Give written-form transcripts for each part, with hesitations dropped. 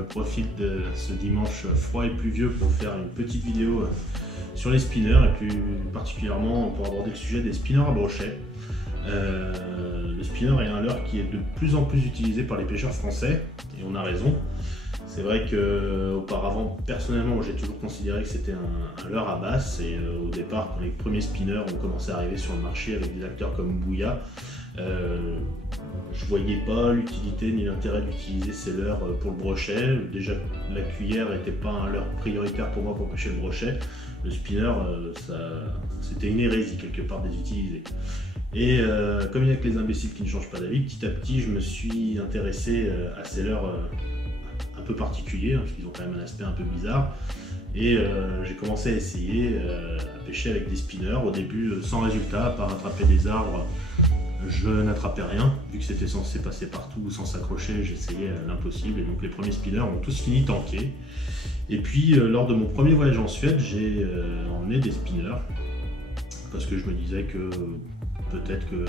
je profite de ce dimanche froid et pluvieux pour faire une petite vidéo sur les spinners et plus particulièrement pour aborder le sujet des spinners à brochet. Le spinner est un leurre qui est de plus en plus utilisé par les pêcheurs français et on a raison. C'est vrai qu'auparavant, personnellement, j'ai toujours considéré que c'était un leurre à basse et au départ, quand les premiers spinners ont commencé à arriver sur le marché avec des acteurs comme Bouya, je voyais pas l'utilité ni l'intérêt d'utiliser ces leurres pour le brochet. Déjà, la cuillère n'était pas un leurre prioritaire pour moi pour pêcher le brochet. Le spinner, c'était une hérésie quelque part de les utiliser. Et comme il n'y a que les imbéciles qui ne changent pas d'avis, petit à petit, je me suis intéressé à ces leurres un peu particuliers, parce qu'ils ont quand même un aspect un peu bizarre. Et j'ai commencé à essayer à pêcher avec des spinners. Au début, sans résultat, à part attraper des arbres, je n'attrapais rien. Vu que c'était censé passer partout sans s'accrocher, j'essayais l'impossible. Et donc les premiers spinners ont tous fini tankés. Et puis, lors de mon premier voyage en Suède, j'ai emmené des spinners. Parce que je me disais que peut-être que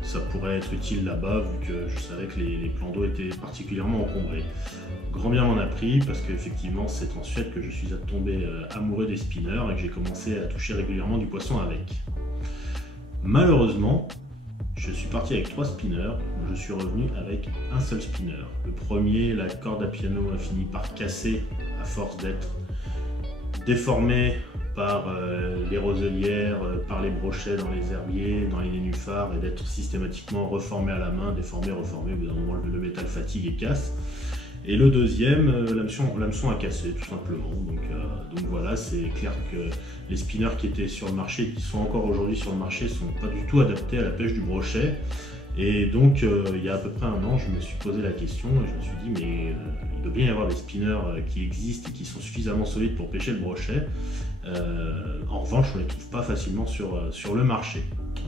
ça pourrait être utile là-bas, vu que je savais que les plans d'eau étaient particulièrement encombrés. Grand bien m'en a pris, parce qu'effectivement c'est en Suède que je suis tombé amoureux des spinners et que j'ai commencé à toucher régulièrement du poisson avec. Malheureusement, je suis parti avec 3 spinners, je suis revenu avec un seul spinner. Le premier, la corde à piano a fini par casser à force d'être déformée par les roselières, par les brochets dans les herbiers, dans les nénuphars, et d'être systématiquement reformé à la main, déformé, reformé, au bout d'un moment le métal fatigue et casse. Et le deuxième, l'hameçon a cassé tout simplement. Donc voilà, c'est clair que les spinners qui étaient sur le marché, qui sont encore aujourd'hui sur le marché, ne sont pas du tout adaptés à la pêche du brochet. Et donc il y a à peu près un an, je me suis posé la question et je me suis dit mais il doit bien y avoir des spinners qui existent et qui sont suffisamment solides pour pêcher le brochet. En revanche, on ne les trouve pas facilement sur le marché.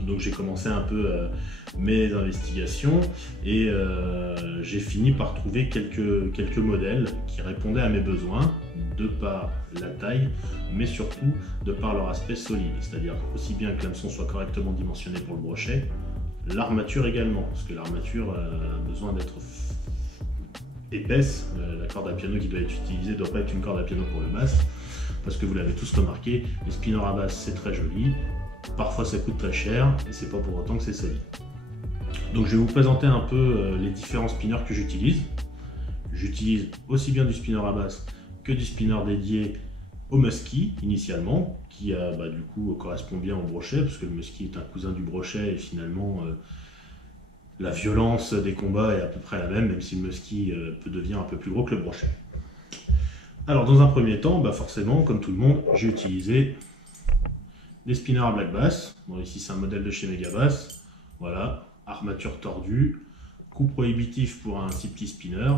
Donc j'ai commencé un peu mes investigations et j'ai fini par trouver quelques modèles qui répondaient à mes besoins de par la taille, mais surtout de par leur aspect solide. C'est-à-dire aussi bien que l'hameçon soit correctement dimensionné pour le brochet, l'armature également, parce que l'armature a besoin d'être épaisse. La corde à piano qui doit être utilisée ne doit pas être une corde à piano pour le bass, parce que vous l'avez tous remarqué, les spinners à basse c'est très joli, parfois ça coûte très cher et c'est pas pour autant que c'est solide. Donc je vais vous présenter un peu les différents spinners que j'utilise. J'utilise aussi bien du spinner à basse que du spinner dédié au musky initialement, qui du coup correspond bien au brochet, parce que le musky est un cousin du brochet et finalement la violence des combats est à peu près la même si le musky peut devenir un peu plus gros que le brochet. Alors dans un premier temps, forcément, comme tout le monde, j'ai utilisé des spinners à black bass. Bon, ici c'est un modèle de chez Megabass. Voilà, armature tordue, coût prohibitif pour un si petit spinner,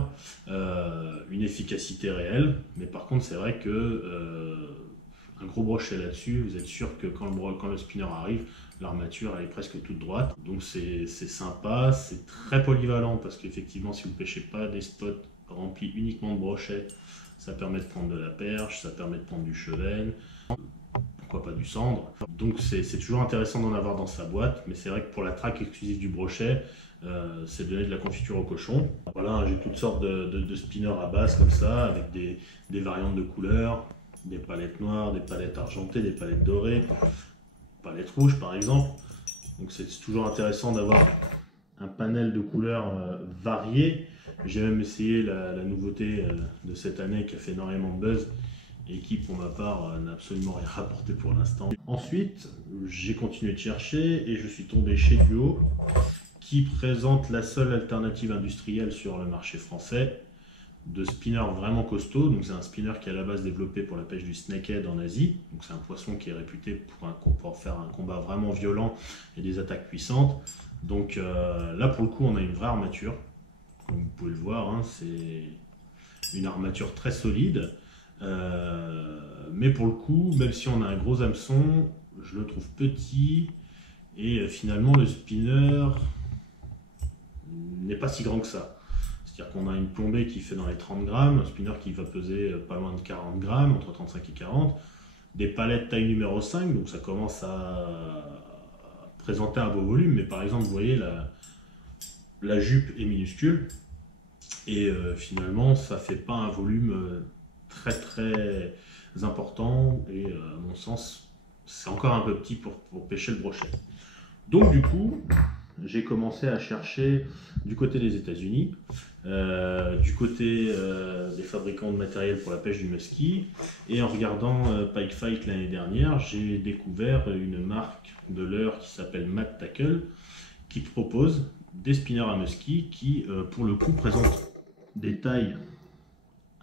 une efficacité réelle, mais par contre c'est vrai que un gros brochet là-dessus, vous êtes sûr que quand le spinner arrive, l'armature elle est presque toute droite. Donc c'est sympa, c'est très polyvalent parce qu'effectivement si vous ne pêchez pas des spots remplis uniquement de brochets, ça permet de prendre de la perche, ça permet de prendre du chevenne, pourquoi pas du cendre. Donc c'est toujours intéressant d'en avoir dans sa boîte, mais c'est vrai que pour la traque exclusive du brochet, c'est donner de la confiture au cochon. Voilà, j'ai toutes sortes de spinners à basse comme ça, avec des variantes de couleurs, des palettes noires, des palettes argentées, des palettes dorées, palettes rouges par exemple. Donc c'est toujours intéressant d'avoir un panel de couleurs variées. J'ai même essayé la nouveauté de cette année qui a fait énormément de buzz et qui pour ma part n'a absolument rien rapporté pour l'instant. Ensuite, j'ai continué de chercher et je suis tombé chez Duo, qui présente la seule alternative industrielle sur le marché français de spinner vraiment costaud. Donc c'est un spinner qui est à la base développé pour la pêche du snakehead en Asie. Donc c'est un poisson qui est réputé pour faire un combat vraiment violent et des attaques puissantes. Donc là pour le coup on a une vraie armature. Comme vous pouvez le voir, hein, c'est une armature très solide. Mais pour le coup, même si on a un gros hameçon, je le trouve petit et finalement le spinner n'est pas si grand que ça. C'est-à-dire qu'on a une plombée qui fait dans les 30 grammes, un spinner qui va peser pas loin de 40 grammes, entre 35 et 40, des palettes taille numéro 5, donc ça commence à présenter un beau volume, mais par exemple, vous voyez, la jupe est minuscule, Et finalement, ça fait pas un volume très très important. Et à mon sens, c'est encore un peu petit pour pêcher le brochet. Donc du coup, j'ai commencé à chercher du côté des États-Unis, du côté des fabricants de matériel pour la pêche du musky, et en regardant Pike Fight l'année dernière, j'ai découvert une marque de leurre qui s'appelle Mad Tackle, qui propose des spinners à musky qui, pour le coup, présentent des tailles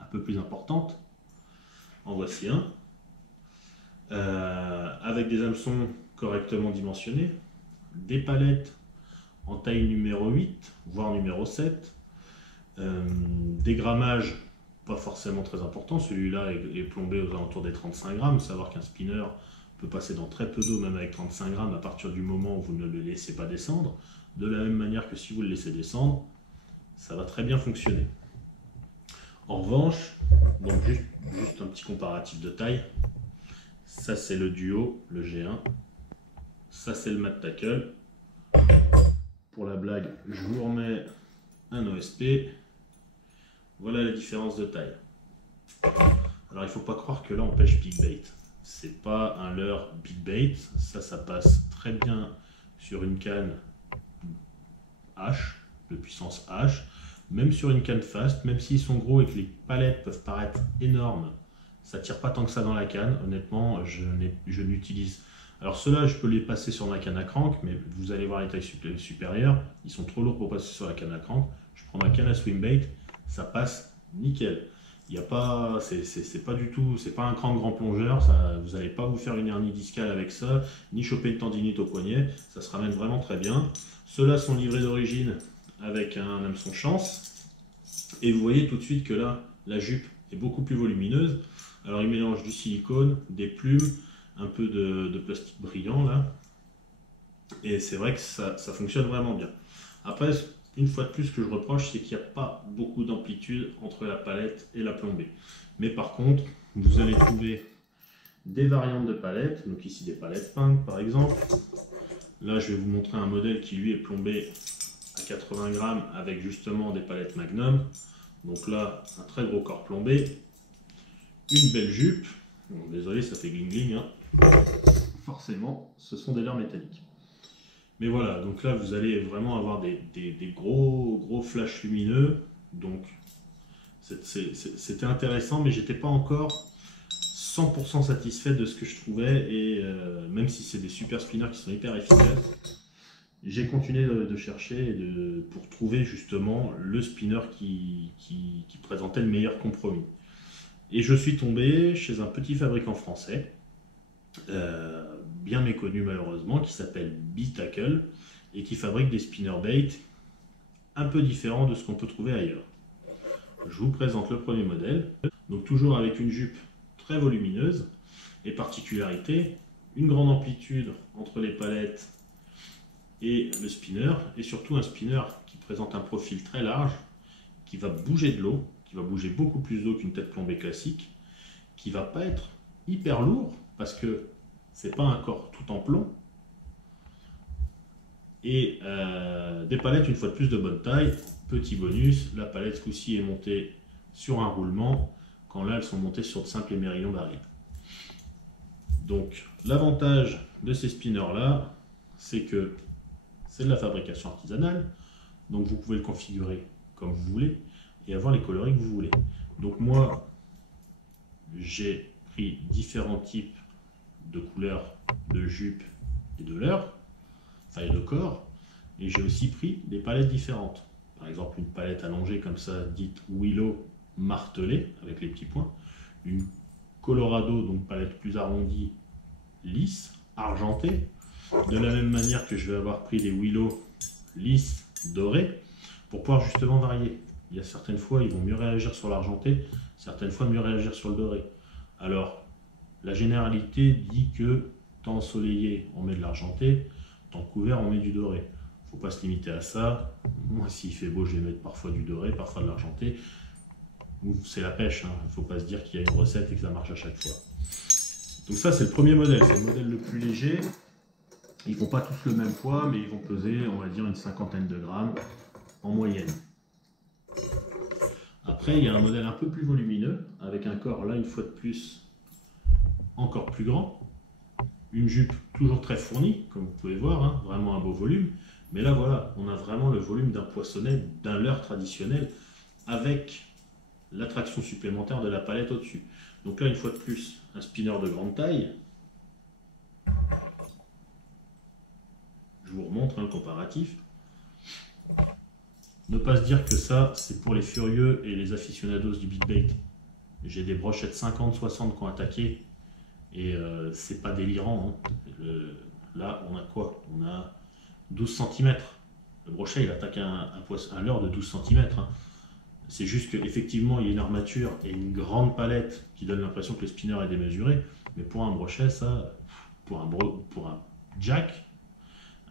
un peu plus importantes. En voici un, avec des hameçons correctement dimensionnés, des palettes en taille numéro 8, voire numéro 7, des grammages pas forcément très importants, celui-là est plombé aux alentours des 35 grammes, savoir qu'un spinner peut passer dans très peu d'eau, même avec 35 grammes, à partir du moment où vous ne le laissez pas descendre, de la même manière que si vous le laissez descendre, ça va très bien fonctionner. En revanche, donc juste un petit comparatif de taille, ça c'est le duo, le G1, ça c'est le Mad Tackle. Pour la blague, je vous remets un OSP. Voilà la différence de taille. Alors il ne faut pas croire que là on pêche big bait. C'est pas un leurre big bait. Ça passe très bien sur une canne H, de puissance H. Même sur une canne fast, même s'ils sont gros et que les palettes peuvent paraître énormes, ça tire pas tant que ça dans la canne. Honnêtement, je n'utilise. Alors ceux-là, je peux les passer sur ma canne à crank, mais vous allez voir les tailles supérieures, ils sont trop lourds pour passer sur la canne à crank. Je prends ma canne à swim bait, ça passe nickel. Il y a pas, c'est pas du tout, c'est pas un crank grand plongeur, ça, vous n'allez pas vous faire une hernie discale avec ça, ni choper une tendinite au poignet, ça se ramène vraiment très bien. Ceux-là sont livrés d'origine avec un hameçon chance, et vous voyez tout de suite que là, la jupe est beaucoup plus volumineuse. Alors il mélange du silicone, des plumes, un peu de plastique brillant là, et c'est vrai que ça fonctionne vraiment bien. Après, une fois de plus, ce que je reproche, c'est qu'il n'y a pas beaucoup d'amplitude entre la palette et la plombée. Mais par contre, vous allez trouver des variantes de palettes, donc ici des palettes peintes par exemple. Là, je vais vous montrer un modèle qui lui est plombé à 80 grammes avec justement des palettes Magnum. Donc là, un très gros corps plombé, une belle jupe. Bon, désolé, ça fait gling gling, hein. Forcément, ce sont des leurres métalliques. Mais voilà, donc là vous allez vraiment avoir des gros flashs lumineux. Donc c'était intéressant, mais j'étais pas encore 100% satisfait de ce que je trouvais. Et même si c'est des super spinners qui sont hyper efficaces, j'ai continué de chercher pour trouver justement le spinner qui présentait le meilleur compromis. Et je suis tombé chez un petit fabricant français, bien méconnu malheureusement, qui s'appelle B-Tackle et qui fabrique des spinnerbait un peu différents de ce qu'on peut trouver ailleurs. Je vous présente le premier modèle, donc toujours avec une jupe très volumineuse et particularité, une grande amplitude entre les palettes et le spinner, et surtout un spinner qui présente un profil très large, qui va bouger de l'eau, qui va bouger beaucoup plus d'eau qu'une tête plombée classique, qui va pas être hyper lourd parce que c'est pas un corps tout en plomb, et des palettes une fois de plus de bonne taille. Petit bonus, la palette ce coup-ci est montée sur un roulement, quand là elles sont montées sur de simples émerillons barils. Donc l'avantage de ces spinners là, c'est que c'est de la fabrication artisanale, donc vous pouvez le configurer comme vous voulez et avoir les coloris que vous voulez. Donc moi j'ai pris différents types de couleurs de jupe et de leurre, enfin et de corps, et j'ai aussi pris des palettes différentes. Par exemple une palette allongée comme ça, dite Willow martelée avec les petits points, une Colorado, donc palette plus arrondie, lisse, argentée, de la même manière que je vais avoir pris des Willow lisses, dorées, pour pouvoir justement varier. Il y a certaines fois, ils vont mieux réagir sur l'argenté, certaines fois mieux réagir sur le doré. Alors, la généralité dit que temps ensoleillé, on met de l'argenté, temps couvert, on met du doré. Il ne faut pas se limiter à ça. Moi, s'il fait beau, je vais mettre parfois du doré, parfois de l'argenté. C'est la pêche, hein. Il ne faut pas se dire qu'il y a une recette et que ça marche à chaque fois. Donc ça, c'est le premier modèle, c'est le modèle le plus léger. Ils ne font pas tous le même poids, mais ils vont peser, on va dire, une cinquantaine de grammes en moyenne. Après, il y a un modèle un peu plus volumineux, avec un corps là, une fois de plus, encore plus grand. Une jupe toujours très fournie, comme vous pouvez voir, hein, vraiment un beau volume. Mais là, voilà, on a vraiment le volume d'un poissonnet, d'un leurre traditionnel, avec l'attraction supplémentaire de la palette au-dessus. Donc là, une fois de plus, un spinner de grande taille. Je vous remontre le comparatif. Ne pas se dire que ça, c'est pour les furieux et les aficionados du big bait. J'ai des brochettes 50-60 qui ont attaqué et c'est pas délirant. Hein. Là, on a quoi? On a 12 cm. Le brochet, il attaque un leurre de 12 cm. Hein. C'est juste qu'effectivement, il y a une armature et une grande palette qui donne l'impression que le spinner est démesuré. Mais pour un brochet, ça, pour un jack,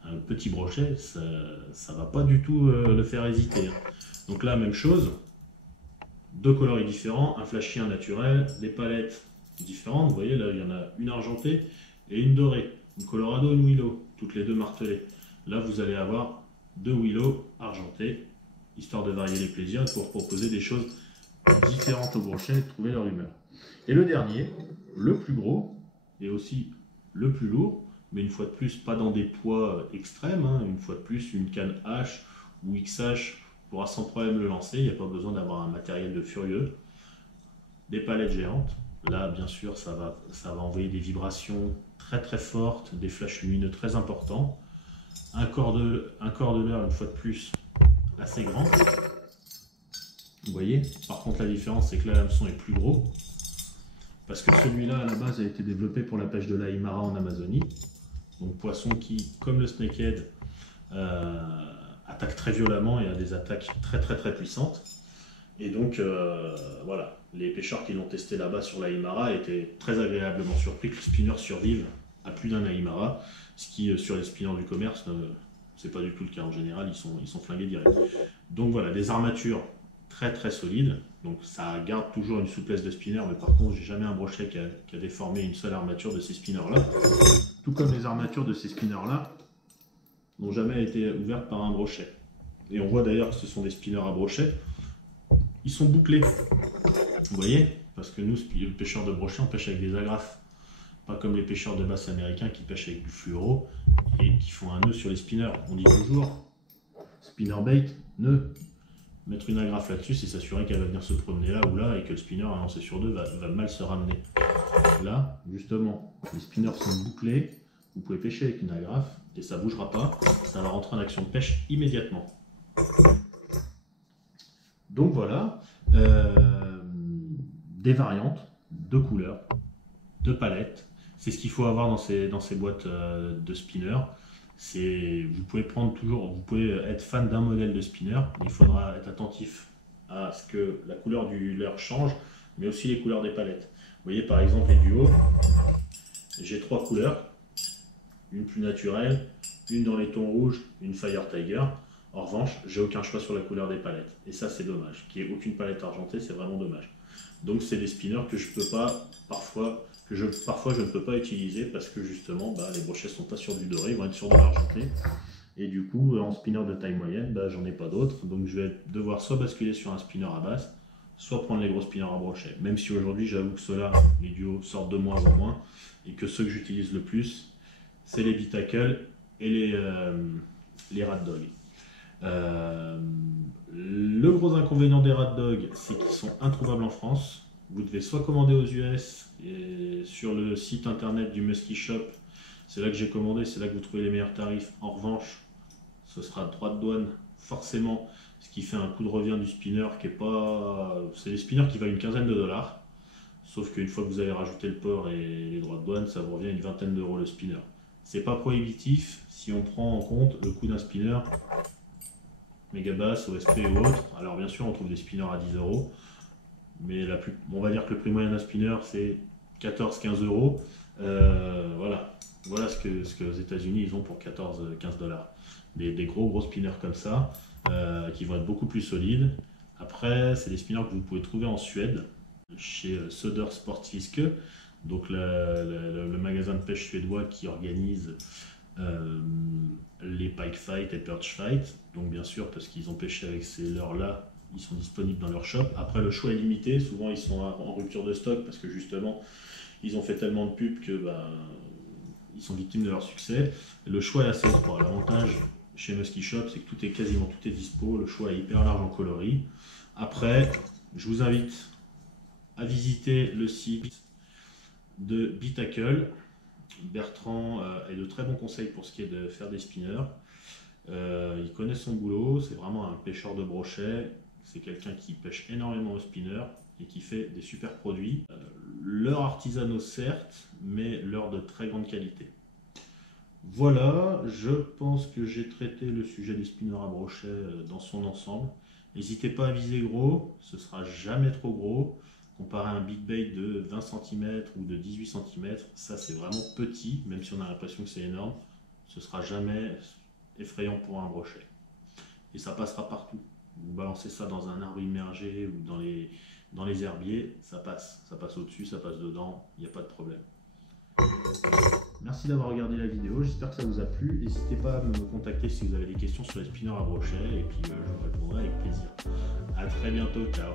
un petit brochet, ça ne va pas du tout le faire hésiter. Hein. Donc là, même chose, deux coloris différents, un flashy, un naturel, des palettes différentes. Vous voyez, là, il y en a une argentée et une dorée, une Colorado et une Willow, toutes les deux martelées. Là, vous allez avoir deux Willow argentées, histoire de varier les plaisirs pour proposer des choses différentes au brochet et trouver leur humeur. Et le dernier, le plus gros et aussi le plus lourd, mais une fois de plus, pas dans des poids extrêmes, hein, une fois de plus, une canne H ou XH pourra sans problème le lancer, il n'y a pas besoin d'avoir un matériel de furieux. Des palettes géantes, là bien sûr ça va envoyer des vibrations très très fortes, des flashs lumineux très importants, un corps de leurre une fois de plus assez grand. Vous voyez, par contre la différence c'est que là l'hameçon est plus gros, parce que celui-là à la base a été développé pour la pêche de l'Aimara en Amazonie. Donc poisson qui, comme le snakehead, attaque très violemment et a des attaques très très très puissantes. Et donc voilà, les pêcheurs qui l'ont testé là-bas sur l'Aimara étaient très agréablement surpris que le spinner survive à plus d'un Aimara, ce qui sur les spinners du commerce, c'est pas du tout le cas en général, ils sont flingués direct. Donc voilà, des armatures très très solides, donc ça garde toujours une souplesse de spinner, mais par contre j'ai jamais un brochet qui a déformé une seule armature de ces spinners là. Tout comme les armatures de ces spinners-là n'ont jamais été ouvertes par un brochet. Et on voit d'ailleurs que ce sont des spinners à brochet. Ils sont bouclés. Vous voyez? Parce que nous, le pêcheur de brochet, on pêche avec des agrafes. Pas comme les pêcheurs de basse américains qui pêchent avec du fluoro et qui font un nœud sur les spinners. On dit toujours, spinner bait, nœud. Mettre une agrafe là-dessus, c'est s'assurer qu'elle va venir se promener là ou là et que le spinner, à lancer sur deux, va mal se ramener. Là, justement, les spinners sont bouclés, vous pouvez pêcher avec une agrafe et ça ne bougera pas, ça va rentrer en action de pêche immédiatement. Donc voilà, des variantes, de couleurs, de palettes, c'est ce qu'il faut avoir dans ces boîtes de spinner. Vous pouvez vous pouvez être fan d'un modèle de spinner, il faudra être attentif à ce que la couleur du leurre change, mais aussi les couleurs des palettes. Vous voyez par exemple les duos, j'ai trois couleurs, une plus naturelle, une dans les tons rouges, une Fire Tiger. En revanche, j'ai aucun choix sur la couleur des palettes. Et ça c'est dommage, qu'il n'y ait aucune palette argentée, c'est vraiment dommage. Donc c'est des spinners que je peux pas, parfois je ne peux pas utiliser parce que justement les brochets sont pas sur du doré, ils vont être sur de l'argenté. Et du coup en spinner de taille moyenne, j'en ai pas d'autres. Donc je vais devoir soit basculer sur un spinner à basse, soit prendre les gros spinners à brochet. Même si aujourd'hui, j'avoue que ceux-là, les duos, sortent de moins en moins, et que ceux que j'utilise le plus, c'est les Bitacle et les Rat Dog. Le gros inconvénient des Rat Dog, c'est qu'ils sont introuvables en France. Vous devez soit commander aux US, et sur le site internet du Musky Shop, c'est là que j'ai commandé, c'est là que vous trouvez les meilleurs tarifs. En revanche, ce sera droit de douane, forcément. Ce qui fait un coût de revient du spinner qui est pas... C'est des spinners qui valent une quinzaine de dollars. Sauf qu'une fois que vous avez rajouté le port et les droits de douane, ça vous revient une vingtaine d'euros le spinner. C'est pas prohibitif si on prend en compte le coût d'un spinner Megabass, OSP ou autre. Alors bien sûr, on trouve des spinners à 10 euros. Mais on va dire que le prix moyen d'un spinner, c'est 14-15 euros. Voilà ce que aux États-Unis ils ont pour 14-15 dollars. Des gros spinners comme ça. Qui vont être beaucoup plus solides. Après, c'est des spinners que vous pouvez trouver en Suède, chez Söder Sportfiske, donc le magasin de pêche suédois qui organise les pike fight et perch fight. Donc bien sûr, parce qu'ils ont pêché avec ces leurres-là, ils sont disponibles dans leur shop. Après, le choix est limité, souvent ils sont en rupture de stock parce que justement ils ont fait tellement de pubs que ils sont victimes de leur succès. Le choix est assez étroit. L'avantage chez Musky Shop, c'est que quasiment tout est dispo, le choix est hyper large en coloris. Après, je vous invite à visiter le site de Bitacle. Bertrand a de très bons conseils pour ce qui est de faire des spinners. Il connaît son boulot, c'est vraiment un pêcheur de brochets, c'est quelqu'un qui pêche énormément au spinner et qui fait des super produits. Leur artisanaux certes, mais leur de très grande qualité. Voilà, je pense que j'ai traité le sujet des spinners à brochets dans son ensemble. N'hésitez pas à viser gros, ce sera jamais trop gros. Comparé à un big bait de 20 cm ou de 18 cm, ça c'est vraiment petit, même si on a l'impression que c'est énorme, ce sera jamais effrayant pour un brochet. Et ça passera partout. Vous balancez ça dans un arbre immergé ou dans les herbiers, ça passe au-dessus, ça passe dedans, il n'y a pas de problème. Merci d'avoir regardé la vidéo, j'espère que ça vous a plu. N'hésitez pas à me contacter si vous avez des questions sur les spinners à brochet et puis je vous répondrai avec plaisir. A très bientôt, ciao.